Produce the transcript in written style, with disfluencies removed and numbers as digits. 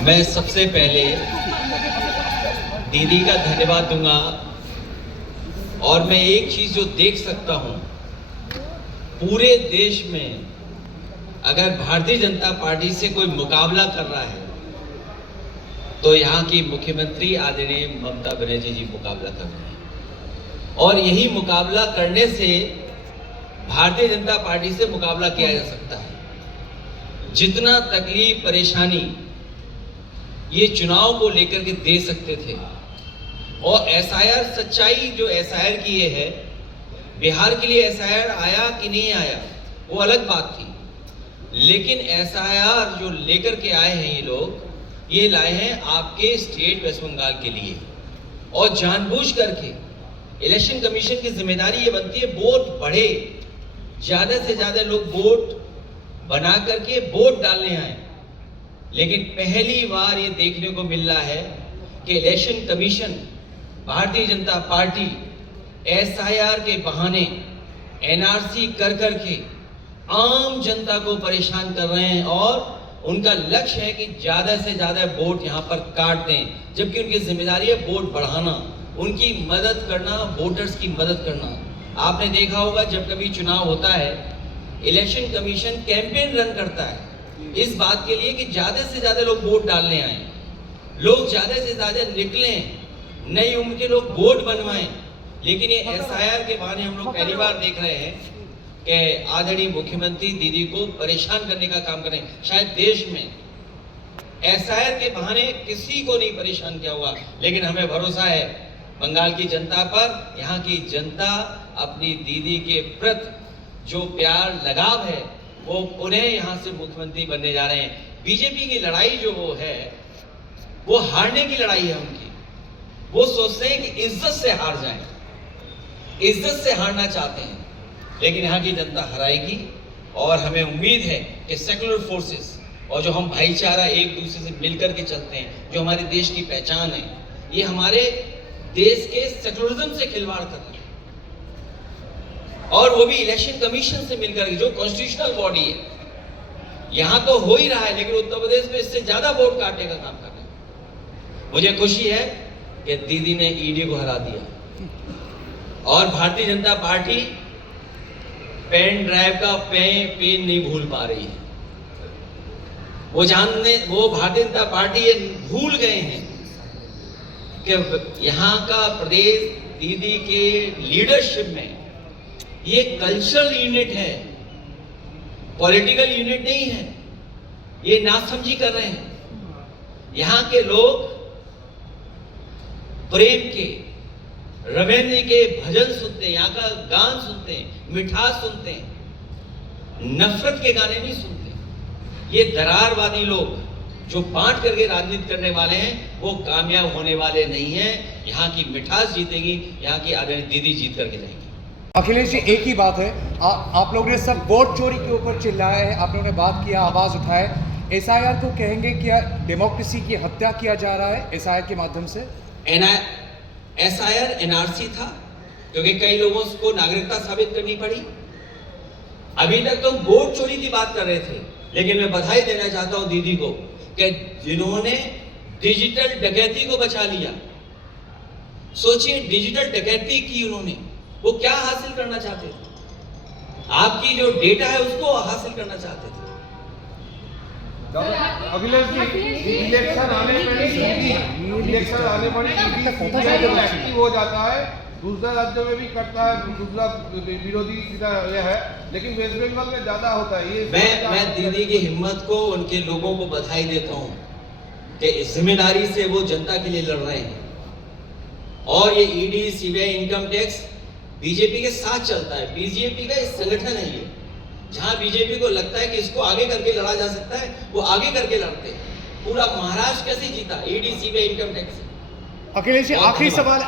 मैं सबसे पहले दीदी का धन्यवाद दूंगा और मैं एक चीज जो देख सकता हूं, पूरे देश में अगर भारतीय जनता पार्टी से कोई मुकाबला कर रहा है तो यहाँ की मुख्यमंत्री आदरणीय ममता बनर्जी जी मुकाबला कर रहे हैं। और यही मुकाबला करने से भारतीय जनता पार्टी से मुकाबला किया जा सकता है। जितना तकलीफ परेशानी ये चुनाव को लेकर के दे सकते थे, और एसआईआर सच्चाई जो एसआईआर की ये है, बिहार के लिए एसआईआर आया कि नहीं आया वो अलग बात थी, लेकिन एसआईआर जो लेकर के आए हैं ये लोग, ये लाए हैं आपके स्टेट वेस्ट बंगाल के लिए। और जानबूझ करके इलेक्शन कमीशन की जिम्मेदारी ये बनती है वोट बढ़े, ज्यादा से ज्यादा लोग वोट बना करके वोट डालने आए। लेकिन पहली बार ये देखने को मिल रहा है कि election commission, Bharatiya Janata party SIR के बहाने एनआरसी कर करके आम जनता को परेशान कर रहे हैं, और उनका लक्ष्य है कि ज्यादा से ज्यादा वोट यहाँ पर काट दें, जबकि उनकी जिम्मेदारी है वोट बढ़ाना, उनकी मदद करना, वोटर्स की मदद करना। आपने देखा होगा जब कभी चुनाव होता है, इलेक्शन कमीशन कैंपेन रन करता है इस बात के लिए कि ज्यादा से ज्यादा लोग वोट डालने आए, लोग ज्यादा से ज्यादा निकलें, नई उम्र के लोग वोट बनवाएं। लेकिन ये एसआईआर के बहाने हम लोग पहली बार देख रहे हैं कि आदरणीय मुख्यमंत्री दीदी को परेशान करने का काम करें। शायद देश में एसआईआर के बहाने किसी को नहीं परेशान किया होगा, लेकिन हमें भरोसा है बंगाल की जनता पर। यहाँ की जनता अपनी दीदी के प्रति जो प्यार लगाव है वो उन्हें यहाँ से मुख्यमंत्री बनने जा रहे हैं। बीजेपी की लड़ाई जो वो है वो हारने की लड़ाई है उनकी। वो सोचते हैं कि इज्जत से हार जाएं, इज्जत से हारना चाहते हैं, लेकिन यहाँ की जनता हराएगी। और हमें उम्मीद है कि सेकुलर फोर्सेस और जो हम भाईचारा एक दूसरे से मिलकर के चलते हैं, जो हमारे देश की पहचान है, ये हमारे देश के सेकुलरिज्म से खिलवाड़ कर रहे हैं। और वो भी इलेक्शन कमीशन से मिलकर, जो कॉन्स्टिट्यूशनल बॉडी है। यहां तो हो ही रहा है, लेकिन उत्तर प्रदेश में इससे ज्यादा वोट काटने का काम कर रहे हैं। मुझे खुशी है कि दीदी ने ईडी को हरा दिया, और Bharatiya Janata party pen drive का पिन नहीं भूल पा रही है। वो भारतीय जनता पार्टी ये भूल गए हैं कि यहाँ का प्रदेश दीदी के लीडरशिप में ये कल्चरल यूनिट है, पॉलिटिकल यूनिट नहीं है। ये नासमझी कर रहे हैं। यहाँ के लोग प्रेम के, रविंद्र जी के भजन सुनते हैं, यहाँ का गान सुनते हैं, मिठास सुनते हैं, नफरत के गाने नहीं सुनते। ये दरारवादी लोग जो बांट करके राजनीति करने वाले हैं वो कामयाब होने वाले नहीं हैं। यहाँ की मिठास जीतेगी, यहाँ की आदरणीय दीदी जीत करके जाएंगी। अखिलेश जी, एक ही बात है, आप लोग ने सब वोट चोरी के ऊपर चिल्लाया है, आप लोगों ने बात किया, आवाज उठाए। एसआईआर को कहेंगे क्या डेमोक्रेसी की हत्या किया जा रहा है एसआईआर के माध्यम से? एसआईआर एनआरसी था, क्योंकि कई लोगों को नागरिकता साबित करनी पड़ी। अभी तक तो वोट चोरी की बात कर रहे थे, लेकिन मैं बधाई देना चाहता हूं दीदी को कि जिन्होंने डिजिटल डकैती को बचा लिया। सोचिए, डिजिटल डकैती की उन्होंने, वो क्या हासिल करना चाहते थे? आपकी जो डेटा है उसको हासिल करना चाहते थे। अखिलेश जी, इलेक्शन आने पर एक्टिव हो जाता है, दूसरे राज्यों में भी करता है, दूसरा विरोधी यह है, लेकिन वेस्ट बंगाल में ज्यादा होता है। ये मैं दीदी की हिम्मत को, उनके लोगों को बधाई देता हूं कि इस जिम्मेदारी से वो जनता के लिए लड़ रहे हैं। और ये ED, CBI, income tax BJP के साथ चलता है। बीजेपी का एक संगठन है ये, जहां बीजेपी को लगता है कि इसको आगे करके लड़ा जा सकता है, वो आगे करके लड़ते हैं। पूरा महाराष्ट्र कैसे जीता ED, CBI, income tax. Akhilesh ji, आखिरी सवाल